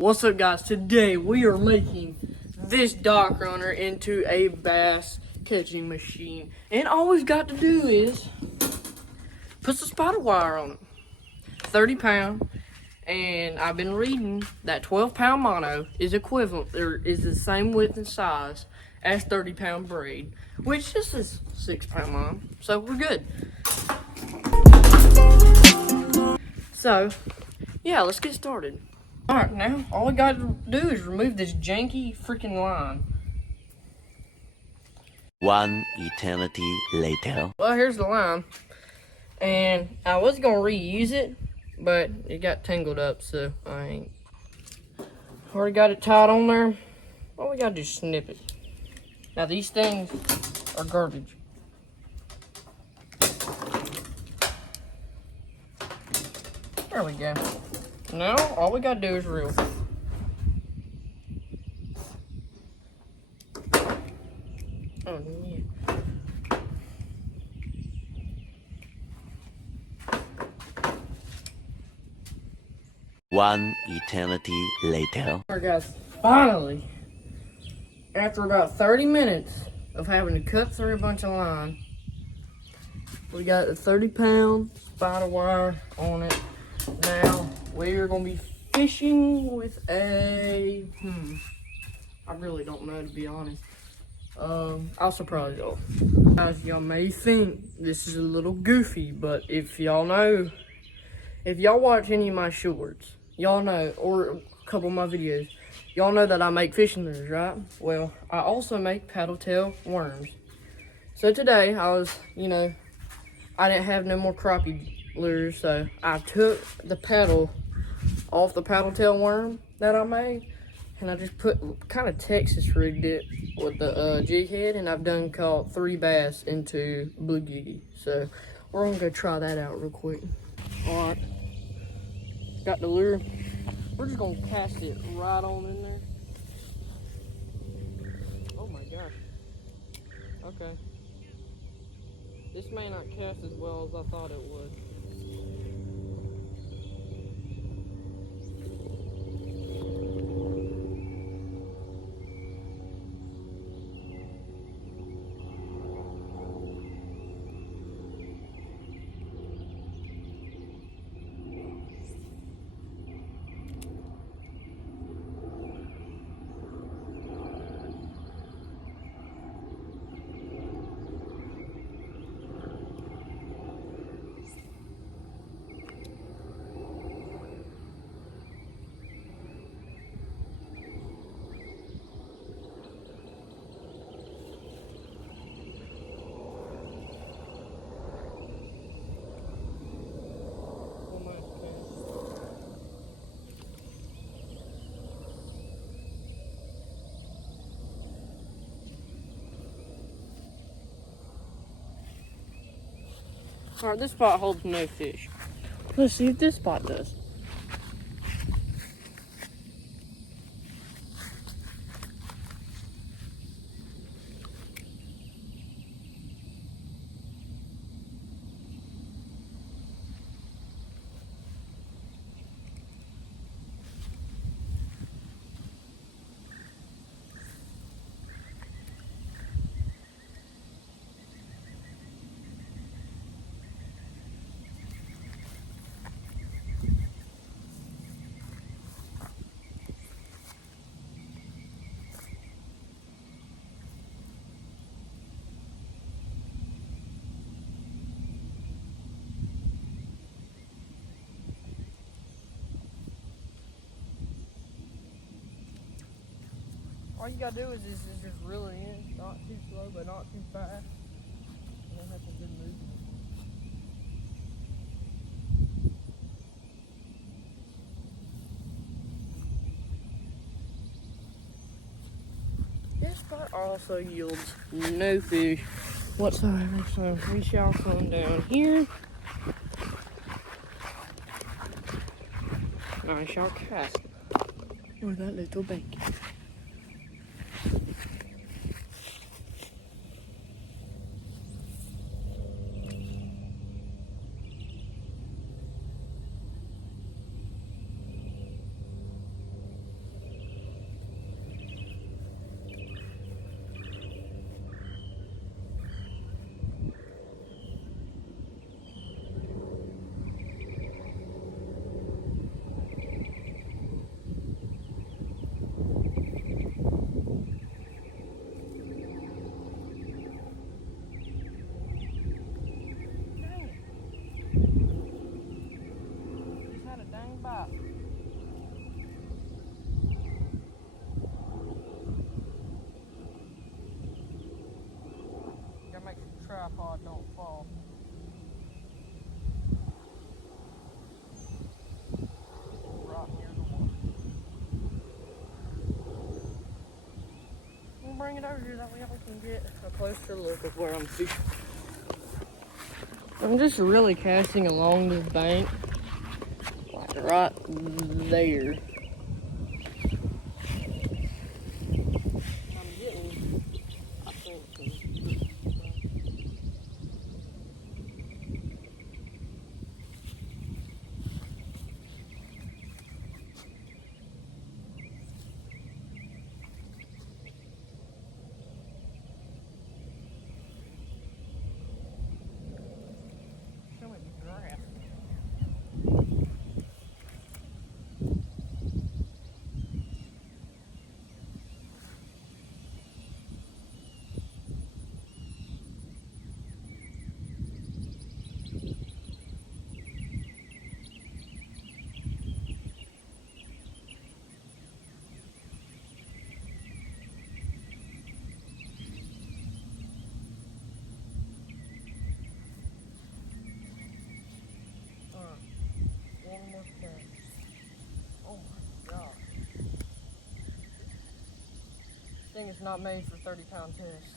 What's up, guys? Today we are making this dock runner into a bass catching machine, and all we've got to do is put some spider wire on it. 30 pound, and I've been reading that 12-pound mono is equivalent, or is the same width and size as 30-pound braid, which this is 6-pound mono, so we're good. So yeah, let's get started. Alright, now all we got to do is remove this janky freaking line. One eternity later. Well, here's the line, and I was gonna reuse it, but it got tangled up, so I ain't. Already got it tied on there. All we gotta do is snip it. Now these things are garbage. There we go. Now all we gotta do is reel. Oh yeah. One eternity later. Alright guys, finally, after about 30 minutes of having to cut through a bunch of line, we got the 30-pound spider wire on it. Now we are gonna be fishing with a, I really don't know, to be honest. I'll surprise y'all. As y'all may think this is a little goofy, but if y'all know, if y'all watch any of my shorts, y'all know, or a couple of my videos, y'all know that I make fishing lures, right? Well, I also make paddle tail worms. So today I was, I didn't have no more crappie lures, so I took the paddle off the paddle tail worm that I made, and I just kind of Texas rigged it with the jig head, and I've done caught 3 bass into Blue Giggy. So we're gonna go try that out real quick. All right, got the lure. We're just gonna cast it right on in there. Oh my gosh. Okay. This may not cast as well as I thought it would. Alright, this spot holds no fish. Let's see if this spot does. All you gotta do is just reel it in, not too slow, but not too fast. And then have a good movement. This spot also yields no fish whatsoever, so we shall come down here. I shall cast it with that little bait. tripod don't fall. Right near the water. We'll bring it over here, that way we can get a closer look of where I'm fishing. I'm just really casting along this bank, like right there. I'm getting, I think, so much grass. One more cast. Oh my god. This thing is not made for 30-pound test.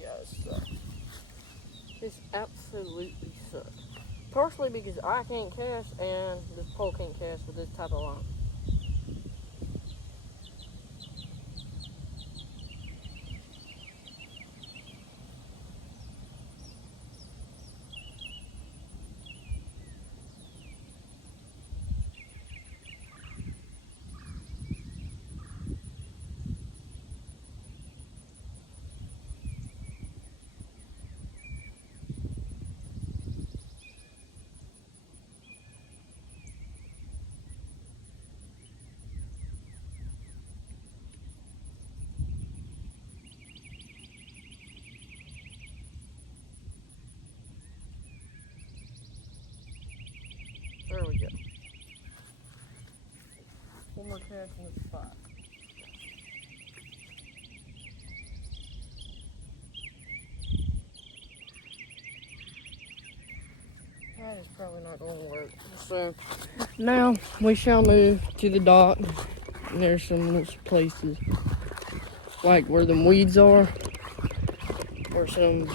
Yeah, it sucks. This absolutely sucks. Partially because I can't cast and this pole can't cast with this type of line. There we go. One more cast in this spot. That is probably not going to work. So now we shall move to the dock. And there's some little places like where the weeds are, or some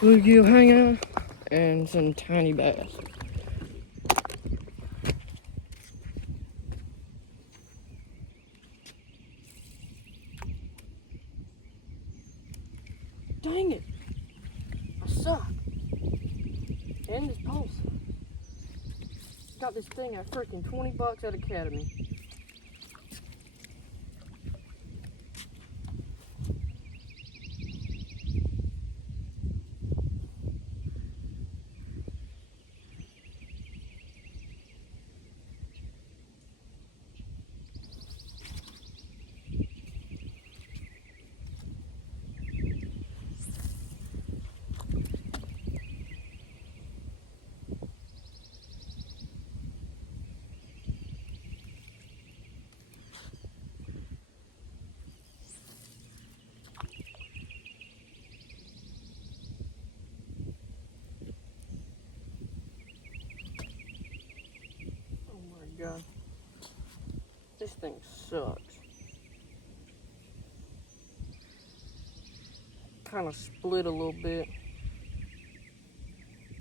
bluegill hang out, and some tiny bass. Dang it! I suck. And this pole sucks. Got this thing at freaking $20 at Academy. God. This thing sucks. Kind of split a little bit.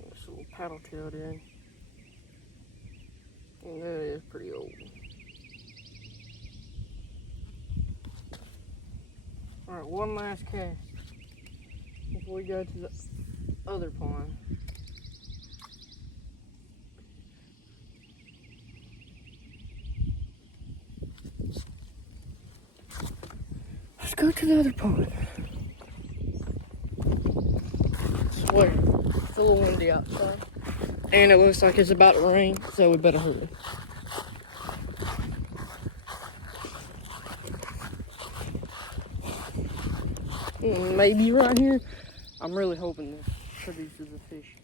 This little paddle tail did. And that is pretty old. Alright, one last cast before we go to the other pond. Let's go to the other pond. I swear, it's a little windy outside. And it looks like it's about to rain, so we better hurry. Maybe right here. I'm really hoping this produces a fish.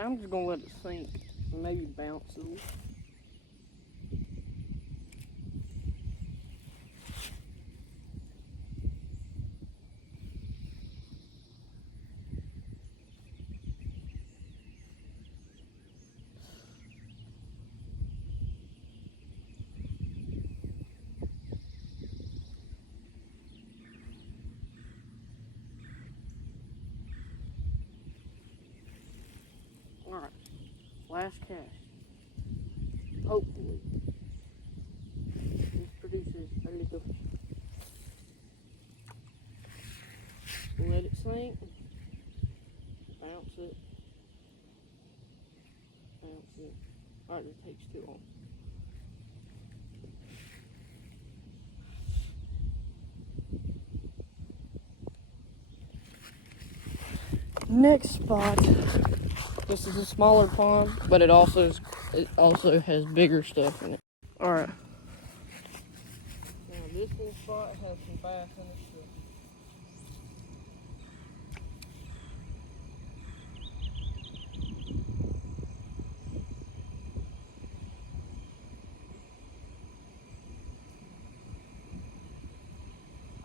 Now I'm just gonna let it sink and maybe bounce a little. Alright, last cast. Hopefully, this produces a little. Let it sink, bounce it, bounce it. Alright, it takes too long. Next spot. This is a smaller pond, but it also has bigger stuff in it. All right. Now this little spot has some bass in it too.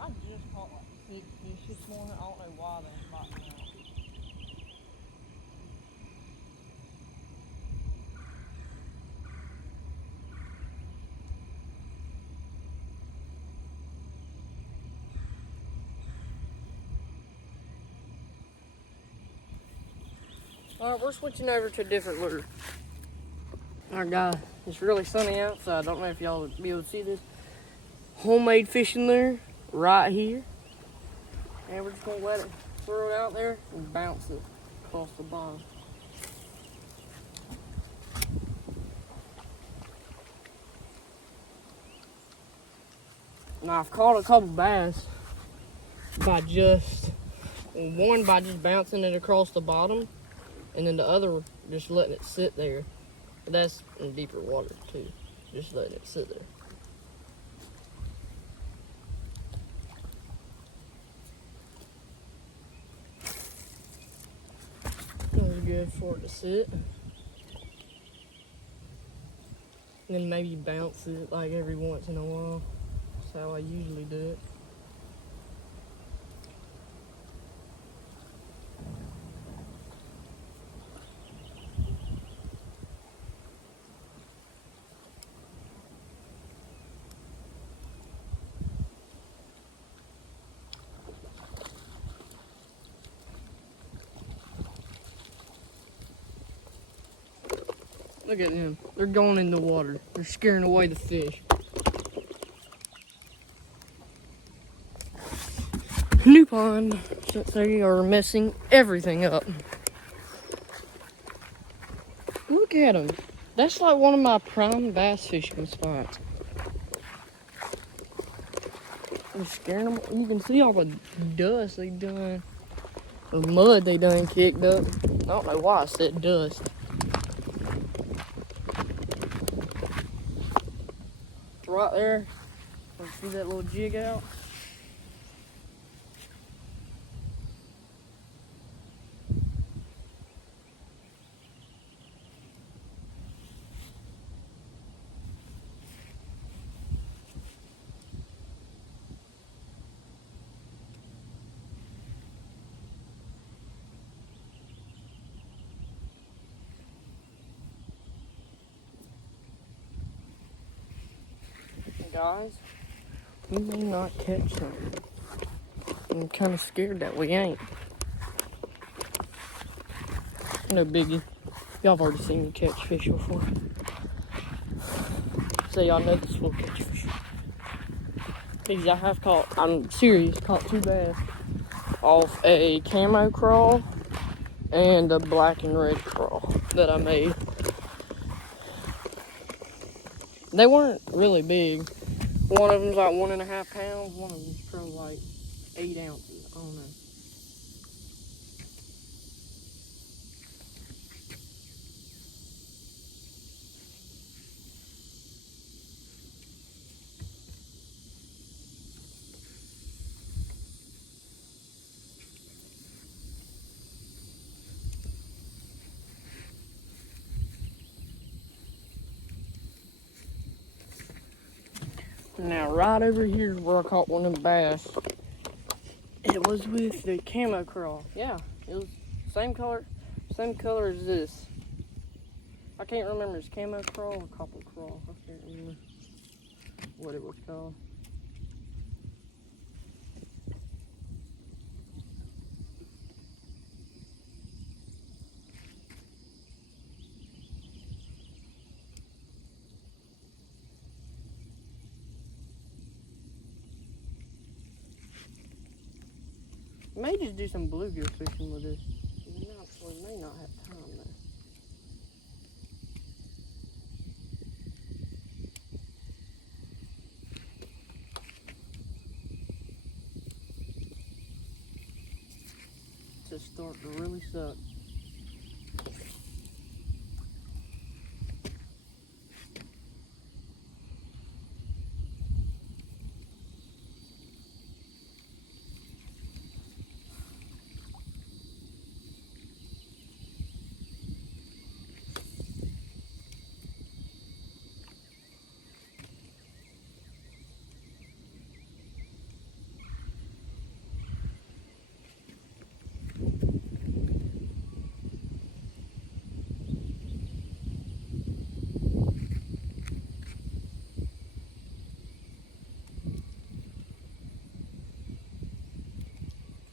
I just caught like 6 fish this morning. I don't know why they're biting out. Alright, we're switching over to a different lure. Alright guys, it's really sunny outside. I don't know if y'all would be able to see this. Homemade fishing lure right here. And we're just gonna let it throw it out there and bounce it across the bottom. Now I've caught a couple bass by just bouncing it across the bottom, and then the other just letting it sit there. But that's in deeper water too, just letting it sit there. It was good for it to sit. And then maybe bounce it like every once in a while. That's how I usually do it. Look at them. They're going in the water. They're scaring away the fish. New pond, since they are messing everything up. Look at them. That's like one of my prime bass fishing spots. They're scaring them. You can see all the dust they done. The mud they done kicked up. I don't know why I said dust. It's right there. See that little jig out? Guys, we may not catch something. I'm kind of scared that we ain't. No biggie. Y'all have already seen me catch fish before. So y'all know this will catch fish. Because I have caught, I'm serious, caught 2 bass off a camo crawl and a black and red crawl that I made. They weren't really big. One of them's like 1.5 pounds, one of them's probably like 8 ounces. I don't know. Now, right over here is where I caught one of them bass. It was with the camo crawl. Yeah, it was same color as this. I can't remember, it's camo crawl or copper crawl. I can't remember what it was called. May just do some bluegill fishing with this. We may not have time though. It's starting to really suck.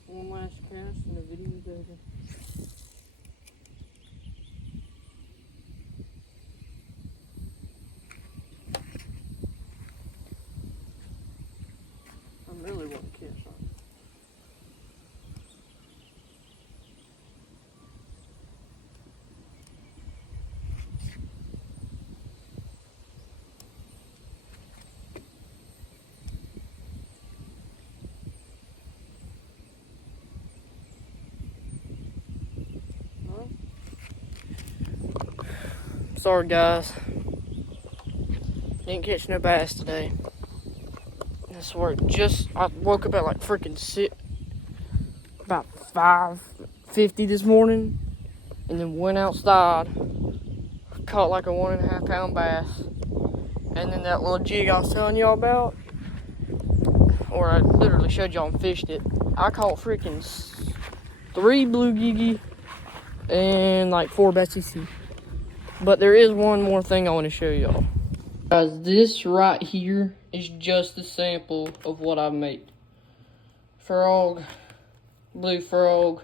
One last cast and the video's over. I really want to catch on. Sorry guys, didn't catch no bass today. I swear, I woke up at like freaking about 5:50 this morning, and then went outside, caught like a 1.5 pound bass, and then that little jig I was telling y'all about, or I literally showed y'all and fished it. I caught freaking 3 blue gigi and like 4 Betsy C. But there is one more thing I want to show y'all. Guys, this right here is just a sample of what I've made. Frog, blue frog,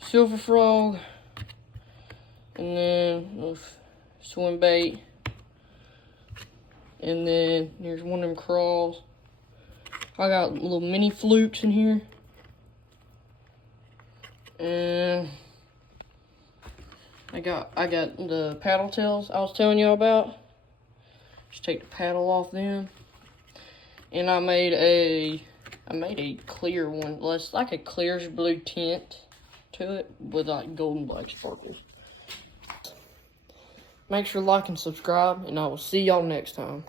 silver frog, and then swim bait. And then here's one of them crawls. I got little mini flukes in here. And I got the paddle tails I was telling you about. Just take the paddle off them. And I made a clear one. It's like a clearish blue tint to it with like golden black sparkles. Make sure to like and subscribe, and I will see y'all next time.